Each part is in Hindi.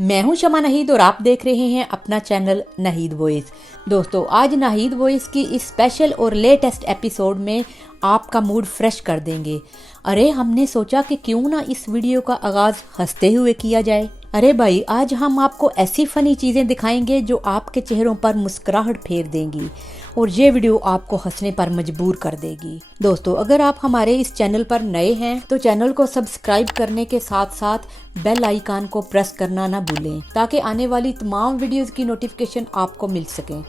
मैं हूं शमा नाहीद और आप देख रहे हैं अपना चैनल नाहीद वॉइस। दोस्तों, आज नाहीद वॉइस की इस स्पेशल और लेटेस्ट एपिसोड में आपका मूड फ्रेश कर देंगे। अरे हमने सोचा कि क्यों ना इस वीडियो का आगाज हंसते हुए किया जाए। अरे भाई, आज हम आपको ऐसी फनी चीजें दिखाएंगे जो आपके चेहरों पर मुस्कुराहट फेर देंगी और ये वीडियो आपको हंसने पर मजबूर कर देगी। दोस्तों, अगर आप हमारे इस चैनल पर नए हैं तो चैनल को सब्सक्राइब करने के साथ साथ बेल आइकन को प्रेस करना ना भूलें ताकि आने वाली तमाम वीडियोस की नोटिफिकेशन आपको मिल सके।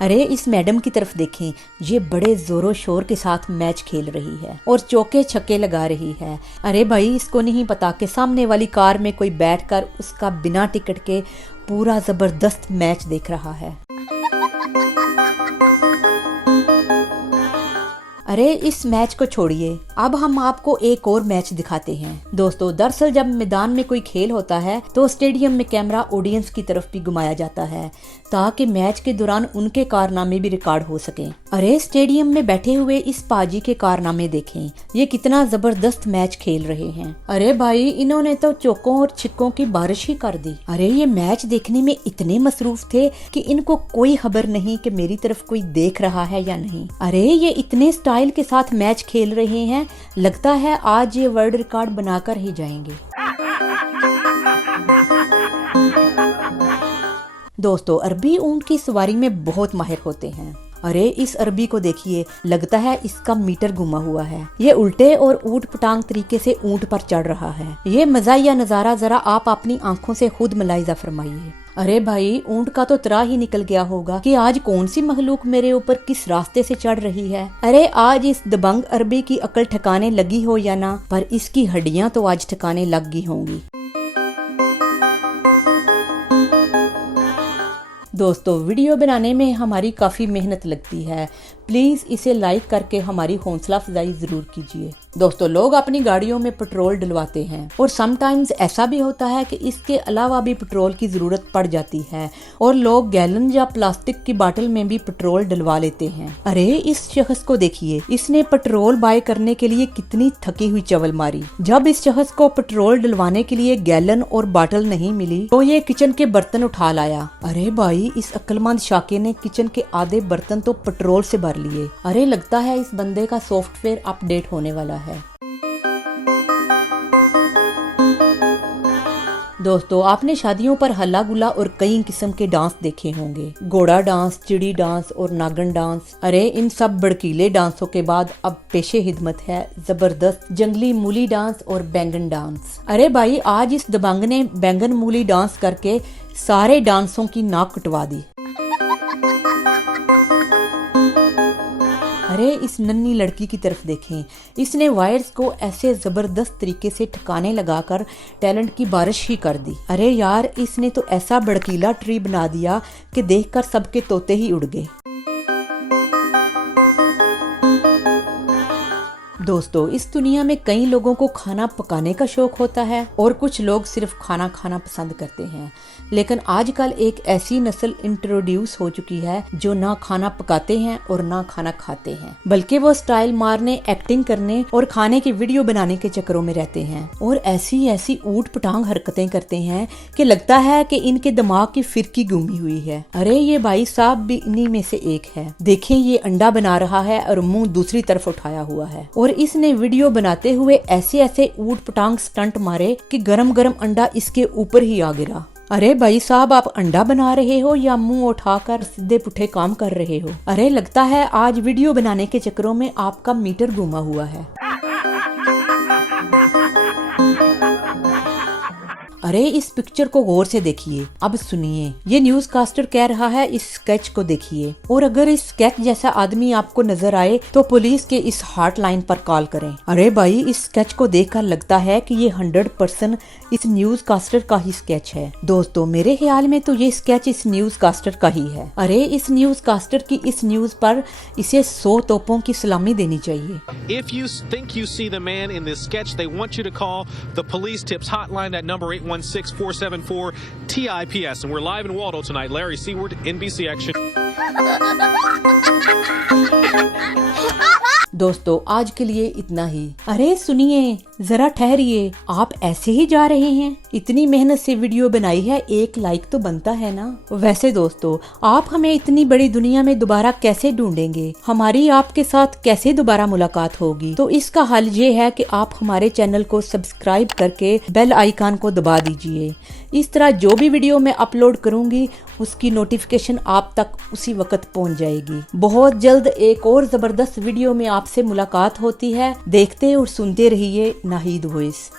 अरे इस मैडम की तरफ देखें, ये बड़े जोरों शोर के साथ मैच खेल रही है और चौके छक्के लगा रही है। अरे भाई, इसको नहीं पता कि सामने वाली कार में कोई बैठकर उसका बिना टिकट के पूरा जबरदस्त मैच देख रहा है। अरे इस मैच को छोड़िए, अब हम आपको एक और मैच दिखाते हैं। दोस्तों, दरअसल जब मैदान में कोई खेल होता है तो स्टेडियम में कैमरा ऑडियंस की तरफ भी घुमाया जाता है ताकि मैच के दौरान उनके कारनामे भी रिकॉर्ड हो सकें। अरे स्टेडियम में बैठे हुए इस पाजी के कारनामे देखें, ये कितना जबरदस्त मैच खेल रहे हैं। अरे भाई, इन्होंने तो चौकों और छिक्कों की बारिश ही कर दी। अरे ये मैच देखने में इतने मसरूफ थे कि इनको कोई खबर नहीं कि मेरी तरफ कोई देख रहा है या नहीं। अरे ये इतने स्टाइल के साथ मैच खेल रहे हैं, लगता है आज ये वर्ल्ड रिकॉर्ड बनाकर ही जाएंगे। दोस्तों, अरबी ऊंट की सवारी में बहुत माहिर होते हैं। अरे इस अरबी को देखिए, लगता है इसका मीटर घुमा हुआ है। ये उल्टे और ऊट पटांग तरीके से ऊंट पर चढ़ रहा है। ये मजा या नजारा जरा आप अपनी आंखों से खुद मुलाहिजा फरमाइए। अरे भाई, ऊंट का तो तरा ही निकल गया होगा कि आज कौन सी मखलूक मेरे ऊपर किस रास्ते से चढ़ रही है। अरे आज इस दबंग अरबी की अकल ठिकाने लगी हो या ना, पर इसकी हड्डियां तो आज ठिकाने लग गई होंगी। दोस्तों, वीडियो बनाने में हमारी काफ़ी मेहनत लगती है। प्लीज़ इसे लाइक करके हमारी हौसला अफजाई ज़रूर कीजिए। दोस्तों, लोग अपनी गाड़ियों में पेट्रोल डलवाते हैं और समटाइम्स ऐसा भी होता है कि इसके अलावा भी पेट्रोल की ज़रूरत पड़ जाती है और लोग गैलन या प्लास्टिक की बाटल में भी पेट्रोल डलवा लेते हैं। अरे इस शख्स को देखिए, इसने पेट्रोल बाय करने के लिए कितनी थकी हुई चवल मारी। जब इस शख्स को पेट्रोल डलवाने के लिए गैलन और बाटल नहीं मिली तो ये किचन के बर्तन उठा लाया। अरे भाई, इस अक्लमंद शाके ने किचन के आधे बर्तन तो पेट्रोल से भर लिए। अरे लगता है इस बंदे का सॉफ्टवेयर अपडेट होने वाला है। दोस्तों, आपने शादियों पर हल्ला गुल्ला और कई किस्म के डांस देखे होंगे, घोड़ा डांस, चिड़ी डांस और नागन डांस। अरे इन सब भड़कीले डांसों के बाद अब पेशे खिदमत है जबरदस्त जंगली मूली डांस और बैंगन डांस। अरे भाई, आज इस दबंग ने बैंगन मूली डांस करके सारे डांसों की नाक कटवा दी। अरे इस नन्ही लड़की की तरफ देखें, इसने वायर्स को ऐसे जबरदस्त तरीके से ठिकाने लगाकर टैलेंट की बारिश ही कर दी। अरे यार, इसने तो ऐसा भड़कीला ट्री बना दिया कि देखकर सबके तोते ही उड़ गए। दोस्तों, इस दुनिया में कई लोगों को खाना पकाने का शौक होता है और कुछ लोग सिर्फ खाना खाना पसंद करते हैं। लेकिन आजकल एक ऐसी नस्ल इंट्रोड्यूस हो चुकी है जो ना खाना पकाते हैं और ना खाना खाते हैं, बल्कि वो स्टाइल मारने, एक्टिंग करने और खाने की वीडियो बनाने के चक्करों में रहते हैं और ऐसी ऐसी ऊट पटांग हरकतें करते हैं कि लगता है कि इनके दिमाग की फिरकी घूमी हुई है। अरे ये भाई साहब भी इन्हीं में से एक है। देखें, ये अंडा बना रहा है और मुंह दूसरी तरफ उठाया हुआ है और इसने वीडियो बनाते हुए ऐसे ऐसे ऊट पटांग स्टंट मारे कि गरम गरम अंडा इसके ऊपर ही आ गिरा। अरे भाई साहब, आप अंडा बना रहे हो या मुंह उठाकर सीधे पुठे काम कर रहे हो? अरे लगता है आज वीडियो बनाने के चक्करों में आपका मीटर घुमा हुआ है। अरे इस पिक्चर को गौर से देखिए, अब सुनिए। ये न्यूज कास्टर कह रहा है, इस स्केच को देखिए और अगर इस स्केच जैसा आदमी आपको नजर आए तो पुलिस के इस हॉटलाइन पर कॉल करें। अरे भाई, इस स्केच को देखकर लगता है कि ये 100% इस न्यूज कास्टर का ही स्केच है। दोस्तों, मेरे ख्याल में तो ये स्केच इस न्यूज कास्टर का ही है। अरे इस न्यूज कास्टर की इस न्यूज पर इसे 100 तोपों की सलामी देनी चाहिए। If you think you see the man in this sketch, they want you to call the police tips hotline at number 817 816-474-TIPS. And we're live in Waldo tonight. Larry Seward, NBC Action. दोस्तों आज के लिए इतना ही। अरे सुनिए, जरा ठहरिए, आप ऐसे ही जा रहे हैं? इतनी मेहनत से वीडियो बनाई है, एक लाइक तो बनता है ना। वैसे दोस्तों, आप हमें इतनी बड़ी दुनिया में दोबारा कैसे ढूंढेंगे? हमारी आपके साथ कैसे दोबारा मुलाकात होगी? तो इसका हल ये है कि आप हमारे चैनल को सब्सक्राइब करके बेल आइकन को दबा दीजिए। इस तरह जो भी वीडियो मैं अपलोड करूंगी उसकी नोटिफिकेशन आप तक उसी वक्त पहुंच जाएगी। बहुत जल्द एक और जबरदस्त वीडियो में आपसे मुलाकात होती है। देखते और सुनते रहिए नाहिद वॉइस।